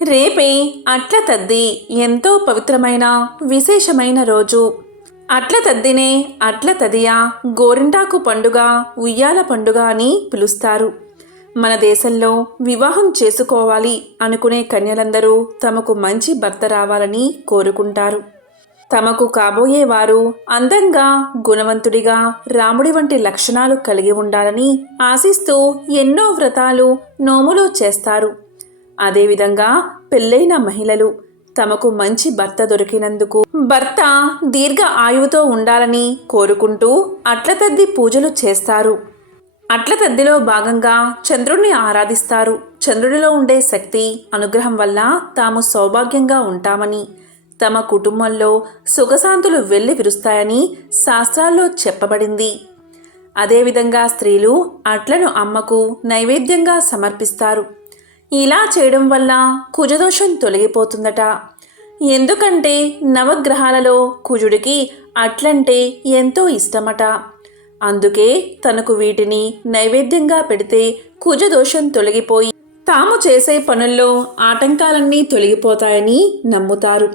రేపే అట్ల తద్ది ఎంతో పవిత్రమైన విశేషమైన రోజు. అట్ల తద్దినే అట్ల తదియ, గోరింటాకు పండుగ, ఉయ్యాల పండుగ అని పిలుస్తారు. మన దేశంలో వివాహం చేసుకోవాలి అనుకునే కన్యలందరూ తమకు మంచి భర్త రావాలని కోరుకుంటారు. తమకు కాబోయే వారు అందంగా, గుణవంతుడిగా, రాముడి వంటి లక్షణాలు కలిగి ఉండాలని ఆశిస్తూ ఎన్నో వ్రతాలు, నోములు చేస్తారు. అదేవిధంగా పెళ్ళైన మహిళలు తమకు మంచి భర్త దొరికినందుకు భర్త దీర్ఘ ఆయువుతో ఉండాలని కోరుకుంటూ అట్లతద్ది పూజలు చేస్తారు. అట్లతద్దిలో భాగంగా చంద్రుణ్ణి ఆరాధిస్తారు. చంద్రుడిలో ఉండే శక్తి అనుగ్రహం వల్ల తాము సౌభాగ్యంగా ఉంటామని, తమ కుటుంబంలో సుఖశాంతులు వెళ్లి విరుస్తాయని శాస్త్రాల్లో చెప్పబడింది. అదేవిధంగా స్త్రీలు అట్లను అమ్మకు నైవేద్యంగా సమర్పిస్తారు. ఇలా చేయడం వల్ల కుజదోషం తొలగిపోతుందట. ఎందుకంటే నవగ్రహాలలో కుజుడికి అట్లంటే ఎంతో ఇష్టమట. అందుకే తనకు వీటిని నైవేద్యంగా పెడితే కుజదోషం తొలగిపోయి తాము చేసే పనుల్లో ఆటంకాలన్నీ తొలగిపోతాయని నమ్ముతారు.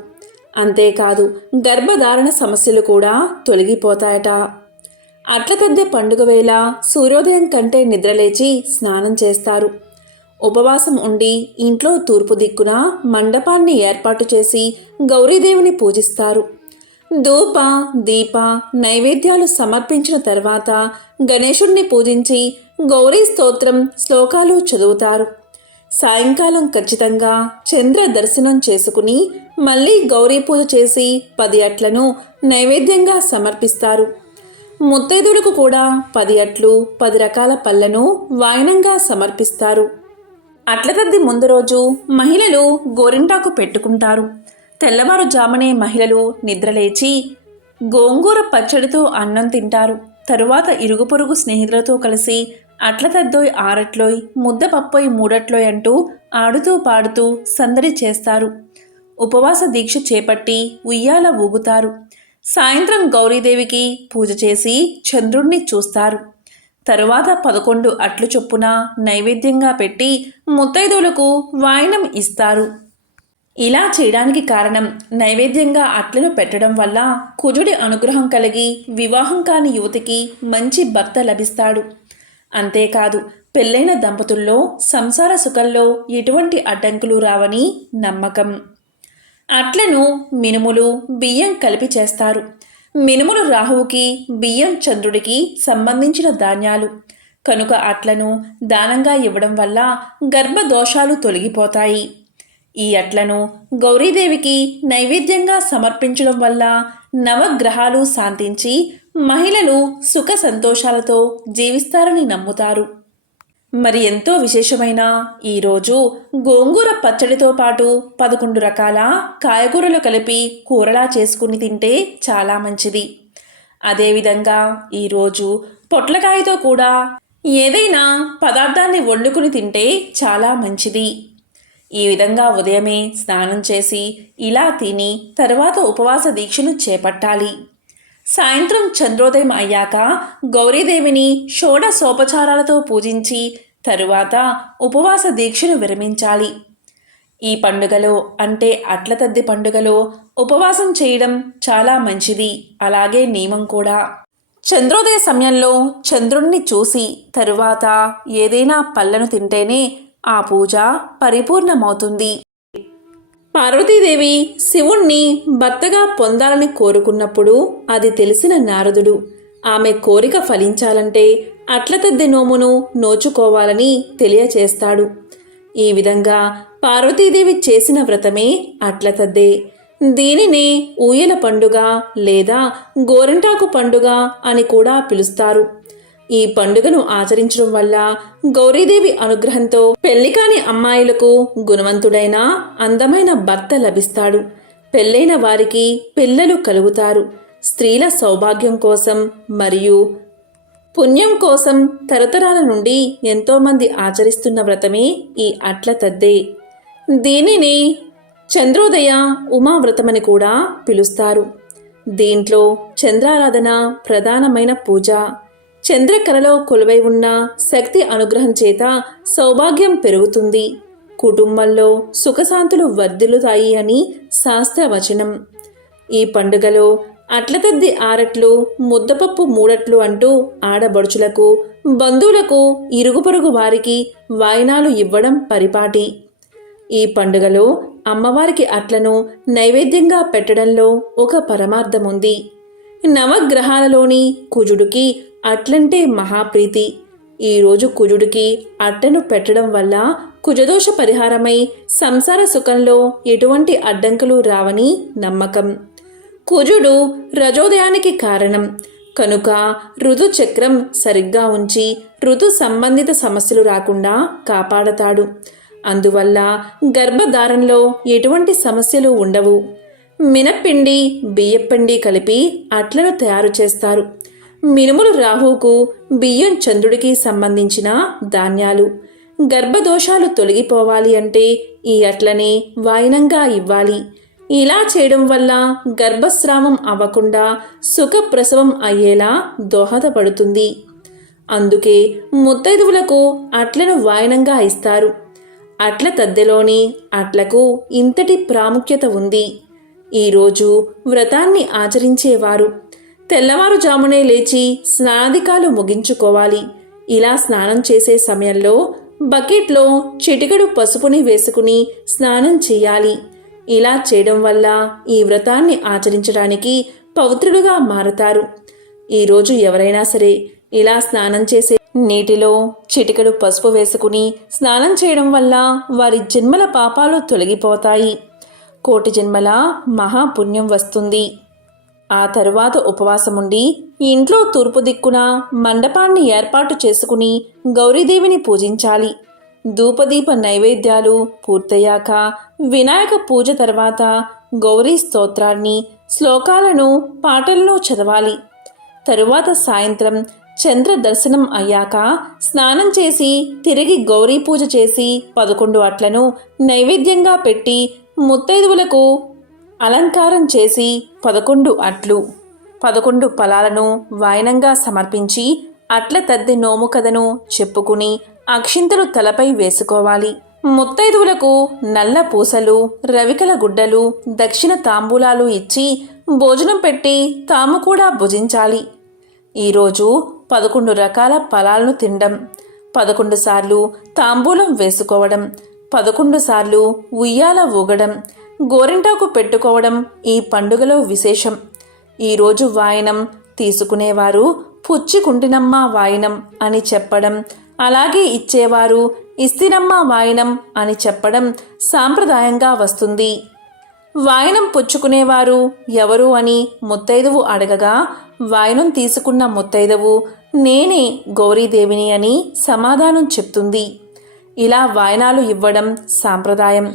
అంతేకాదు గర్భధారణ సమస్యలు కూడా తొలగిపోతాయట. అట్లతద్దె పండుగ వేళ సూర్యోదయం కంటే నిద్రలేచి స్నానం చేస్తారు. ఉపవాసం ఉండి ఇంట్లో తూర్పు దిక్కున మండపాన్ని ఏర్పాటు చేసి గౌరీదేవిని పూజిస్తారు. ధూప దీప నైవేద్యాలు సమర్పించిన తర్వాత గణేశుణ్ణి పూజించి గౌరీ స్తోత్రం, శ్లోకాలు చదువుతారు. సాయంకాలం ఖచ్చితంగా చంద్ర దర్శనం చేసుకుని మళ్ళీ గౌరీ పూజ చేసి 10 అట్లను నైవేద్యంగా సమర్పిస్తారు. ముత్తైదులకు కూడా 10 అట్లు, 10 రకాల పళ్లను వాయనంగా సమర్పిస్తారు. అట్లతద్ది ముందు రోజు మహిళలు గోరింటాకు పెట్టుకుంటారు. తెల్లవారుజామునే మహిళలు నిద్రలేచి గోంగూర పచ్చడితో అన్నం తింటారు. తరువాత ఇరుగు పొరుగు స్నేహితులతో కలిసి అట్లతద్దోయ్ 6 అట్లోయ్, ముద్దపప్పోయ్ 3 అట్లోయ్ అంటూ ఆడుతూ పాడుతూ సందడి చేస్తారు. ఉపవాస దీక్ష చేపట్టి ఉయ్యాల ఊగుతారు. సాయంత్రం గౌరీదేవికి పూజ చేసి చంద్రుణ్ణి చూస్తారు. తరువాత 11 అట్లు చొప్పున నైవేద్యంగా పెట్టి ముత్తైదువులకు వాయనం ఇస్తారు. ఇలా చేయడానికి కారణం నైవేద్యంగా అట్లను పెట్టడం వల్ల కుజుడి అనుగ్రహం కలిగి వివాహం కాని యువతికి మంచి భర్త లభిస్తాడు. అంతేకాదు పెళ్ళైన దంపతుల్లో సంసార సుఖంలో ఎటువంటి అడ్డంకులు రావని నమ్మకం. అట్లను మినుములు, బియ్యం కలిపి చేస్తారు. మినుములు రాహువుకి, బియ్యం చంద్రుడికి సంబంధించిన ధాన్యాలు కనుక అట్లను దానంగా ఇవ్వడం వల్ల గర్భదోషాలు తొలగిపోతాయి. ఈ అట్లను గౌరీదేవికి నైవేద్యంగా సమర్పించడం వల్ల నవగ్రహాలు శాంతించి మహిళలు సుఖ సంతోషాలతో జీవిస్తారని నమ్ముతారు. మరి ఎంతో విశేషమైన ఈరోజు గోంగూర పచ్చడితో పాటు 11 రకాల కాయగూరలు కలిపి కూరలా చేసుకుని తింటే చాలా మంచిది. అదేవిధంగా ఈరోజు పొట్లకాయతో కూడా ఏదైనా పదార్థాన్ని వండుకుని తింటే చాలా మంచిది. ఈ విధంగా ఉదయమే స్నానం చేసి ఇలా తిని తర్వాత ఉపవాస దీక్షను చేపట్టాలి. సాయంత్రం చంద్రోదయం అయ్యాక గౌరీదేవిని షోడశోపచారాలతో పూజించి తరువాత ఉపవాస దీక్షను విరమించాలి. ఈ పండుగలో అంటే అట్లతద్ది పండుగలో ఉపవాసం చేయడం చాలా మంచిది. అలాగే నియమం కూడా. చంద్రోదయ సమయంలో చంద్రుణ్ణి చూసి తరువాత ఏదైనా పళ్ళను తింటేనే ఆ పూజ పరిపూర్ణమవుతుంది. పార్వతీదేవి శివుణ్ణి భర్తగా పొందాలని కోరుకున్నప్పుడు అది తెలిసిన నారదుడు ఆమె కోరిక ఫలించాలంటే అట్లతద్ది నోమును నోచుకోవాలని తెలియచేస్తాడు. ఈ విధంగా పార్వతీదేవి చేసిన వ్రతమే అట్లతద్దే. దీనినే ఊయల పండుగ లేదా గోరింటాకు పండుగ అని కూడా పిలుస్తారు. ఈ పండుగను ఆచరించడం వల్ల గౌరీదేవి అనుగ్రహంతో పెళ్లికాని అమ్మాయిలకు గుణవంతుడైన అందమైన భర్త లభిస్తాడు. పెళ్ళైన వారికి పిల్లలు కలుగుతారు. స్త్రీల సౌభాగ్యం కోసం మరియు పుణ్యం కోసం తరతరాల నుండి ఎంతోమంది ఆచరిస్తున్న వ్రతమే ఈ అట్లతద్దే. దీనిని చంద్రోదయ ఉమావ్రతమని కూడా పిలుస్తారు. దీంట్లో చంద్రారాధన ప్రధానమైన పూజ. చంద్రకళలో కొలువై ఉన్న శక్తి అనుగ్రహం చేత సౌభాగ్యం పెరుగుతుంది. కుటుంబంలో సుఖశాంతులు వర్ధిల్లుతాయి అని శాస్త్రవచనం. ఈ పండుగలో అట్లతద్ది ఆరట్లు, ముద్దపప్పు మూడట్లు అంటూ ఆడబడుచులకు, బంధువులకు, ఇరుగుపొరుగు వారికి వాయినాలు ఇవ్వడం పరిపాటి. ఈ పండుగలో అమ్మవారికి అట్లను నైవేద్యంగా పెట్టడంలో ఒక పరమార్థముంది. నవగ్రహాలలోని కుజుడికి అట్లంటే మహాప్రీతి. ఈరోజు కుజుడికి అట్టను పెట్టడం వల్ల కుజదోష పరిహారమై సంసార సుఖంలో ఎటువంటి అడ్డంకులు రావని నమ్మకం. కుజుడు రజోదయానికి కారణం కనుక ఋతుచక్రం సరిగ్గా ఉంచి ఋతు సంబంధిత సమస్యలు రాకుండా కాపాడతాడు. అందువల్ల గర్భధారణలో ఎటువంటి సమస్యలు ఉండవు. మినప్పిండి, బియ్యపిండి కలిపి అట్లను తయారు చేస్తారు. మినుములు రాహువుకు, బియ్యం చంద్రుడికి సంబంధించిన ధాన్యాలు. గర్భదోషాలు తొలగిపోవాలి అంటే ఈ అట్లని వాయినంగా ఇవ్వాలి. ఇలా చేయడం వల్ల గర్భస్రావం అవ్వకుండా సుఖప్రసవం అయ్యేలా దోహదపడుతుంది. అందుకే ముత్తైదువులకు అట్లను వాయినంగా ఇస్తారు. అట్ల తద్దెలోని అట్లకు ఇంతటి ప్రాముఖ్యత ఉంది. ఈరోజు వ్రతాన్ని ఆచరించేవారు తెల్లవారుజామునే లేచి స్నానాధికాలు ముగించుకోవాలి. ఇలా స్నానం చేసే సమయంలో బకెట్లో చిటికెడు పసుపుని వేసుకుని స్నానం చేయాలి. ఇలా చేయడం వల్ల ఈ వ్రతాన్ని ఆచరించడానికి పవిత్రులుగా మారతారు. ఈరోజు ఎవరైనా సరే ఇలా స్నానం చేసే నీటిలో చిటికెడు పసుపు వేసుకుని స్నానం చేయడం వల్ల వారి జన్మల పాపాలు తొలగిపోతాయి. కోటి జన్మల మహాపుణ్యం వస్తుంది. ఆ తరువాత ఉపవాసముండి ఇంట్లో తూర్పు దిక్కున మండపాన్ని ఏర్పాటు చేసుకుని గౌరీదేవిని పూజించాలి. ధూపదీప నైవేద్యాలు పూర్తయ్యాక వినాయక పూజ తర్వాత గౌరీ స్తోత్రాన్ని, శ్లోకాలను, పాటలను చదవాలి. తరువాత సాయంత్రం చంద్ర దర్శనం అయ్యాక స్నానం చేసి తిరిగి గౌరీ పూజ చేసి 11 అట్లను నైవేద్యంగా పెట్టి ముత్తైదువులకు అలంకారం చేసి 11 అట్లు, 11 ఫలాలను వాయనంగా సమర్పించి అట్ల తద్ది నోము కథను చెప్పుకుని అక్షింతలు తలపై వేసుకోవాలి. ముత్తైదువులకు నల్ల పూసలు, రవికల గుడ్డలు, దక్షిణ తాంబూలాలు ఇచ్చి భోజనం పెట్టి తాము కూడా భుజించాలి. ఈరోజు 11 రకాల ఫలాలను తినడం, 11 సార్లు తాంబూలం వేసుకోవడం, 11 సార్లు ఉయ్యాల ఊగడం, గోరింటాకు పెట్టుకోవడం ఈ పండుగలో విశేషం. ఈరోజు వాయనం తీసుకునేవారు పుచ్చుకుంటినమ్మ వాయనం అని చెప్పడం, అలాగే ఇచ్చేవారు ఇస్తినమ్మ వాయనం అని చెప్పడం సాంప్రదాయంగా వస్తుంది. వాయనం పుచ్చుకునేవారు ఎవరు అని ముత్తైదువు అడగగా వాయనం తీసుకున్న ముత్తైదువు నేనే గౌరీదేవిని అని సమాధానం చెప్తుంది. ఇలా వాయనాలు ఇవ్వడం సాంప్రదాయం.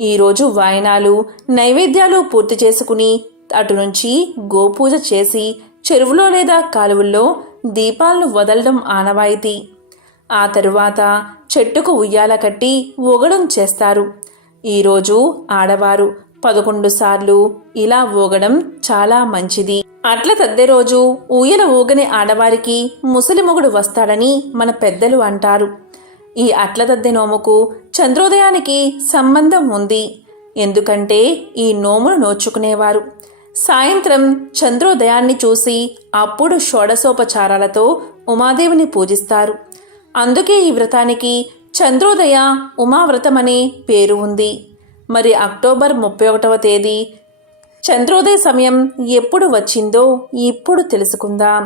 ఈరోజు వాయనాలు నైవేద్యాలు పూర్తి చేసుకుని అటు నుంచి గోపూజ చేసి చెరువులో లేదా కాలువల్లో దీపాలను వదలడం ఆనవాయితీ. ఆ తరువాత చెట్టుకు ఉయ్యాల కట్టి ఊగడం చేస్తారు. ఈరోజు ఆడవారు 11 సార్లు ఇలా ఊగడం చాలా మంచిది. అట్ల తద్దే రోజు ఊయల ఊగని ఆడవారికి ముసలి మొగుడు వస్తాడని మన పెద్దలు అంటారు. ఈ అట్ల తద్దె నోముకు చంద్రోదయానికి సంబంధం ఉంది. ఎందుకంటే ఈ నోమును నోచుకునేవారు సాయంత్రం చంద్రోదయాన్ని చూసి అప్పుడు షోడశోపచారాలతో ఉమాదేవిని పూజిస్తారు. అందుకే ఈ వ్రతానికి చంద్రోదయ ఉమావ్రతమనే పేరు ఉంది. మరి అక్టోబర్ 31వ తేదీ చంద్రోదయ సమయం ఎప్పుడు వచ్చిందో ఇప్పుడు తెలుసుకుందాం.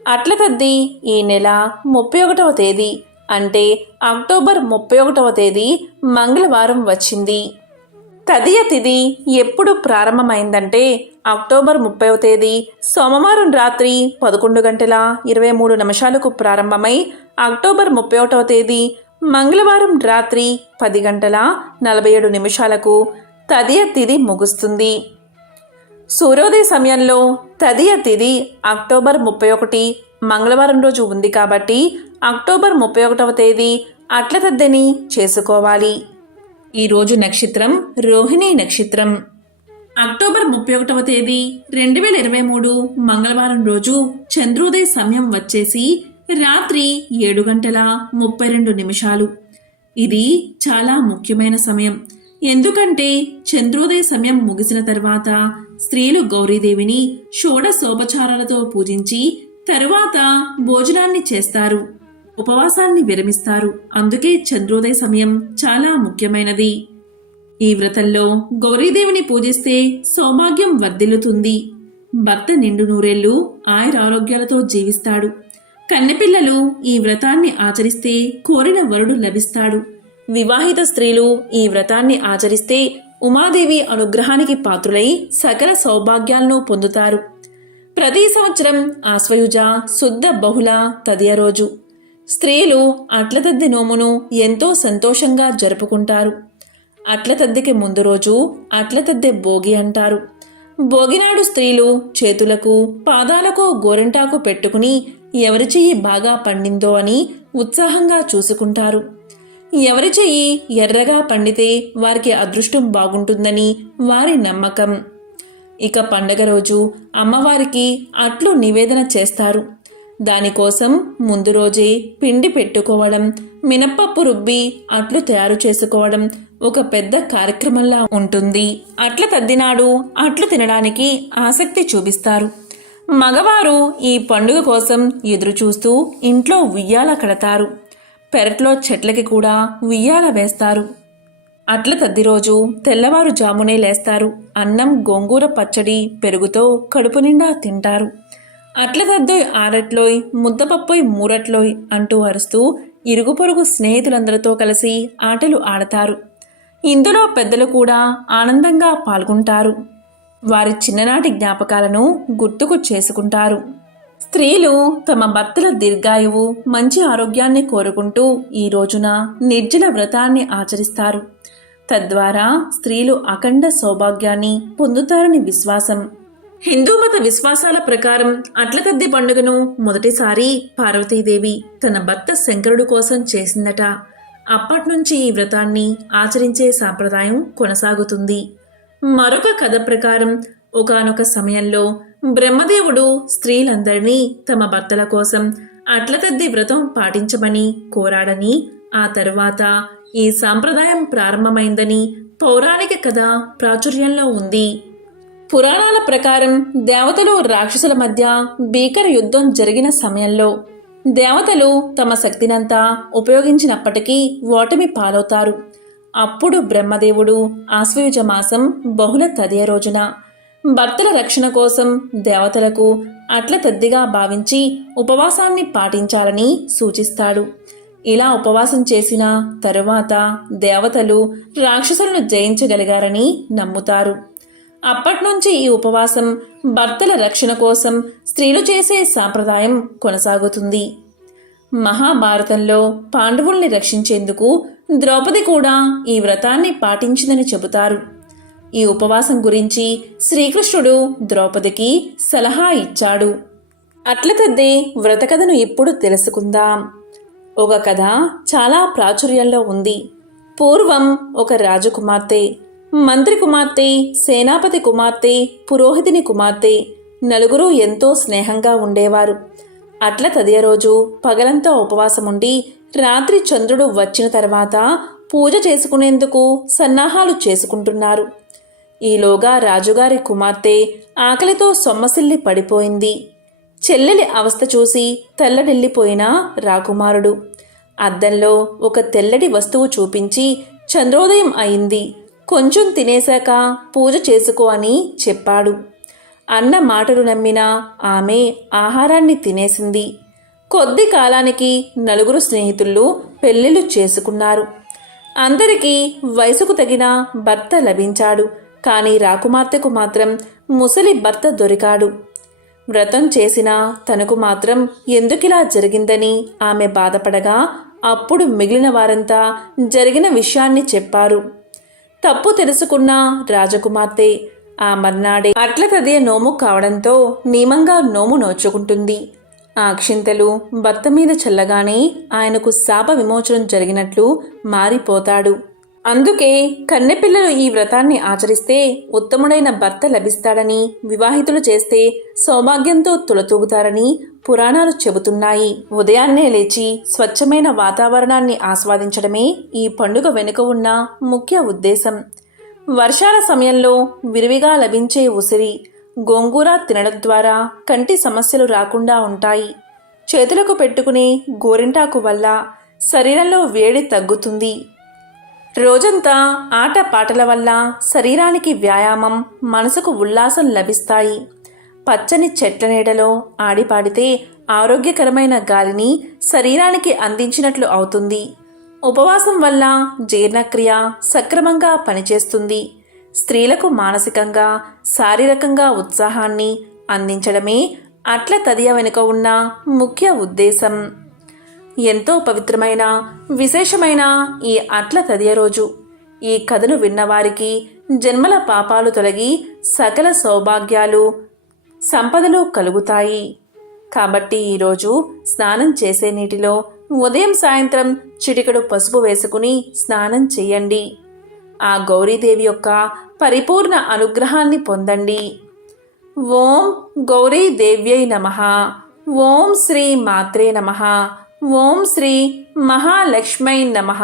అట్ల తద్ది ఈ నెల 31వ తేదీ అంటే అక్టోబర్ 31వ తేదీ మంగళవారం వచ్చింది. తదియ తిథి ఎప్పుడు ప్రారంభమైందంటే అక్టోబర్ 30వ తేదీ సోమవారం రాత్రి 11:23 ప్రారంభమై అక్టోబర్ 31వ తేదీ మంగళవారం రాత్రి 10:47 తదియ తిథి ముగుస్తుంది. సూర్యోదయ సమయంలో తదియ తిథి అక్టోబర్ 31 మంగళవారం రోజు ఉంది కాబట్టి అక్టోబర్ 31వ తేదీ అట్ల తద్దెని చేసుకోవాలి. ఈరోజు నక్షత్రం రోహిణి నక్షత్రం. అక్టోబర్ 31వ తేదీ 2023 మంగళవారం రోజు చంద్రోదయ సమయం వచ్చేసి రాత్రి 7:32. ఇది చాలా ముఖ్యమైన సమయం. ఎందుకంటే చంద్రోదయ సమయం ముగిసిన తర్వాత స్త్రీలు గౌరీదేవిని షోడశోపచారాలతో పూజించి తరువాత భోజనాన్ని చేస్తారు, ఉపవాసాన్ని విరమిస్తారు. అందుకే చంద్రోదయ సమయం చాలా ముఖ్యమైనది. ఈ వ్రతంలో గౌరీదేవిని పూజిస్తే సౌభాగ్యం వర్ధిల్లుతుంది. భర్త నిండు నూరేళ్లు ఆయురారోగ్యాలతో జీవిస్తాడు. కన్నెపిల్లలు ఈ వ్రతాన్ని ఆచరిస్తే కోరిన వరుడు లభిస్తాడు. వివాహిత స్త్రీలు ఈ వ్రతాన్ని ఆచరిస్తే ఉమాదేవి అనుగ్రహానికి పాత్రులై సకల సౌభాగ్యాలను పొందుతారు. ప్రతి సంవత్సరం ఆశ్వయుజ శుద్ధ బహుళ తదియ రోజు స్త్రీలు అట్లతద్ది నోమును ఎంతో సంతోషంగా జరుపుకుంటారు. అట్లతద్దికి ముందు రోజు అట్లతద్దె భోగి అంటారు. భోగినాడు స్త్రీలు చేతులకు పాదాలకు గోరింటాకు పెట్టుకుని ఎవరి చెయ్యి బాగా పండిందో అని ఉత్సాహంగా చూసుకుంటారు. ఎవరి చెయ్యి ఎర్రగా పండితే వారికి అదృష్టం బాగుంటుందని వారి నమ్మకం. ఇక పండగ రోజు అమ్మవారికి అట్లు నివేదన చేస్తారు. దానికోసం ముందు రోజే పిండి పెట్టుకోవడం, మినప్పప్పు రుబ్బి అట్లు తయారు చేసుకోవడం ఒక పెద్ద కార్యక్రమంలా ఉంటుంది. అట్ల తద్దినాడు అట్లు తినడానికి ఆసక్తి చూపిస్తారు. మగవారు ఈ పండుగ కోసం ఎదురు చూస్తూ ఇంట్లో ఉయ్యాల కడతారు. పెరట్లో చెట్లకి కూడా ఉయ్యాల వేస్తారు. అట్ల తద్ది రోజు తెల్లవారుజామునే లేస్తారు. అన్నం, గోంగూర పచ్చడి, పెరుగుతో కడుపు నిండా తింటారు. అట్ల తద్దోయ్ ఆరట్లోయ్, ముద్దపప్పోయ్ మూరట్లోయ్ అంటూ అరుస్తూ ఇరుగు పొరుగు స్నేహితులందరితో కలిసి ఆటలు ఆడతారు. ఇందులో పెద్దలు కూడా ఆనందంగా పాల్గొంటారు. వారి చిన్ననాటి జ్ఞాపకాలను గుర్తుకు చేసుకుంటారు. స్త్రీలు తమ భర్తల దీర్ఘాయువు, మంచి ఆరోగ్యాన్ని కోరుకుంటూ ఈ రోజున నిర్జల వ్రతాన్ని ఆచరిస్తారు. తద్వారా స్త్రీలు అఖండ సౌభాగ్యాన్ని పొందుతారని విశ్వాసం. హిందూ మత విశ్వాసాల ప్రకారం అట్లతద్ది పండుగను మొదటిసారి పార్వతీదేవి తన భర్త శంకరుడు కోసం చేసిందట. అప్పట్నుంచి ఈ వ్రతాన్ని ఆచరించే సాంప్రదాయం కొనసాగుతుంది. మరొక కథ ప్రకారం ఒకానొక సమయంలో బ్రహ్మదేవుడు స్త్రీలందరినీ తమ భర్తల కోసం అట్లతద్ది వ్రతం పాటించమని కోరాడని, ఆ తరువాత ఈ సాంప్రదాయం ప్రారంభమైందని పౌరాణిక కథ ప్రాచుర్యంలో ఉంది. పురాణాల ప్రకారం దేవతలు రాక్షసుల మధ్య భీకర యుద్ధం జరిగిన సమయంలో దేవతలు తమ శక్తినంతా ఉపయోగించినప్పటికీ ఓటమి పాలవుతారు. అప్పుడు బ్రహ్మదేవుడు ఆశ్వయుజ మాసం బహుళ తదియ రోజున భర్తల రక్షణ కోసం దేవతలకు అట్ల తద్దిగా భావించి ఉపవాసాన్ని పాటించాలని సూచిస్తాడు. ఇలా ఉపవాసం చేసిన తరువాత దేవతలు రాక్షసులను జయించగలిగారని నమ్ముతారు. అప్పట్నుంచి ఈ ఉపవాసం భర్తల రక్షణ కోసం స్త్రీలు చేసే సాంప్రదాయం కొనసాగుతుంది. మహాభారతంలో పాండవుల్ని రక్షించేందుకు ద్రౌపది కూడా ఈ వ్రతాన్ని పాటించిందని చెబుతారు. ఈ ఉపవాసం గురించి శ్రీకృష్ణుడు ద్రౌపదికి సలహా ఇచ్చాడు. అట్లతద్ది వ్రత కథను ఇప్పుడు తెలుసుకుందాం. ఒక కథ చాలా ప్రాచుర్యంలో ఉంది. పూర్వం ఒక రాజకుమార్తె, మంత్రి కుమార్తె, సేనాపతి కుమార్తె, పురోహితుని కుమార్తె నలుగురు ఎంతో స్నేహంగా ఉండేవారు. అట్ల తదియ రోజు పగలంతా ఉపవాసముండి రాత్రి చంద్రుడు వచ్చిన తర్వాత పూజ చేసుకునేందుకు సన్నాహాలు చేసుకుంటున్నారు. ఈలోగా రాజుగారి కుమార్తె ఆకలితో సొమ్మసిల్లి పడిపోయింది. చెల్లెలి అవస్థ చూసి తెల్లడిల్లిపోయిన రాకుమారుడు అద్దంలో ఒక తెల్లటి వస్తువు చూపించి చంద్రోదయం అయింది, కొంచెం తినేశాక పూజ చేసుకో అని చెప్పాడు. అన్న మాటలు నమ్మిన ఆమె ఆహారాన్ని తినేసింది. కొద్ది కాలానికి నలుగురు స్నేహితులు పెళ్లిళ్ళు చేసుకున్నారు. అందరికీ వయసుకు తగిన భర్త లభించాడు. కానీ రాకుమార్తెకు మాత్రం ముసలి భర్త దొరికాడు. వ్రతం చేసిన తనకు మాత్రం ఎందుకిలా జరిగిందని ఆమె బాధపడగా అప్పుడు మిగిలిన వారంతా జరిగిన విషయాన్ని చెప్పారు. తప్పు తెలుసుకున్న రాజకుమార్తె ఆ మర్నాడే అట్ల తదియ నోము కావడంతో నియమంగా నోము నోచుకుంటుంది. ఆ అక్షింతలు భర్త మీద చల్లగానే ఆయనకు శాప విమోచనం జరిగినట్లు మారిపోతాడు. అందుకే కన్నెపిల్లలు ఈ వ్రతాన్ని ఆచరిస్తే ఉత్తముడైన భర్త లభిస్తాడని, వివాహితులు చేస్తే సౌభాగ్యంతో తులతూగుతారని పురాణాలు చెబుతున్నాయి. ఉదయాన్నే లేచి స్వచ్ఛమైన వాతావరణాన్ని ఆస్వాదించడమే ఈ పండుగ వెనుక ఉన్న ముఖ్య ఉద్దేశం. వర్షాల సమయంలో విరివిగా లభించే ఉసిరి, గోంగూర తినడం ద్వారా కంటి సమస్యలు రాకుండా ఉంటాయి. చేతులకు పెట్టుకునే గోరింటాకు వల్ల శరీరంలో వేడి తగ్గుతుంది. రోజంతా ఆట పాటల వల్ల శరీరానికి వ్యాయామం, మనసుకు ఉల్లాసం లభిస్తాయి. పచ్చని చెట్ల నీడలో ఆడిపాడితే ఆరోగ్యకరమైన గాలిని శరీరానికి అందించినట్లు అవుతుంది. ఉపవాసం వల్ల జీర్ణక్రియ సక్రమంగా పనిచేస్తుంది. స్త్రీలకు మానసికంగా, శారీరకంగా ఉత్సాహాన్ని అందించడమే అట్ల తదియ వెనుక ఉన్న ముఖ్య ఉద్దేశం. ఎంతో పవిత్రమైన, విశేషమైన ఈ అట్ల తదియ రోజు ఈ కథను విన్నవారికి జన్మల పాపాలు తొలగి సకల సౌభాగ్యాలు, సంపదలు కలుగుతాయి. కాబట్టి ఈరోజు స్నానం చేసే నీటిలో ఉదయం సాయంత్రం చిటికెడు పసుపు వేసుకుని స్నానం చేయండి. ఆ గౌరీదేవి యొక్క పరిపూర్ణ అనుగ్రహాన్ని పొందండి. ఓం గౌరీదేవ్యై నమః. ఓం శ్రీ మాత్రే నమః. ఓం శ్రీ మహాలక్ష్మై నమః.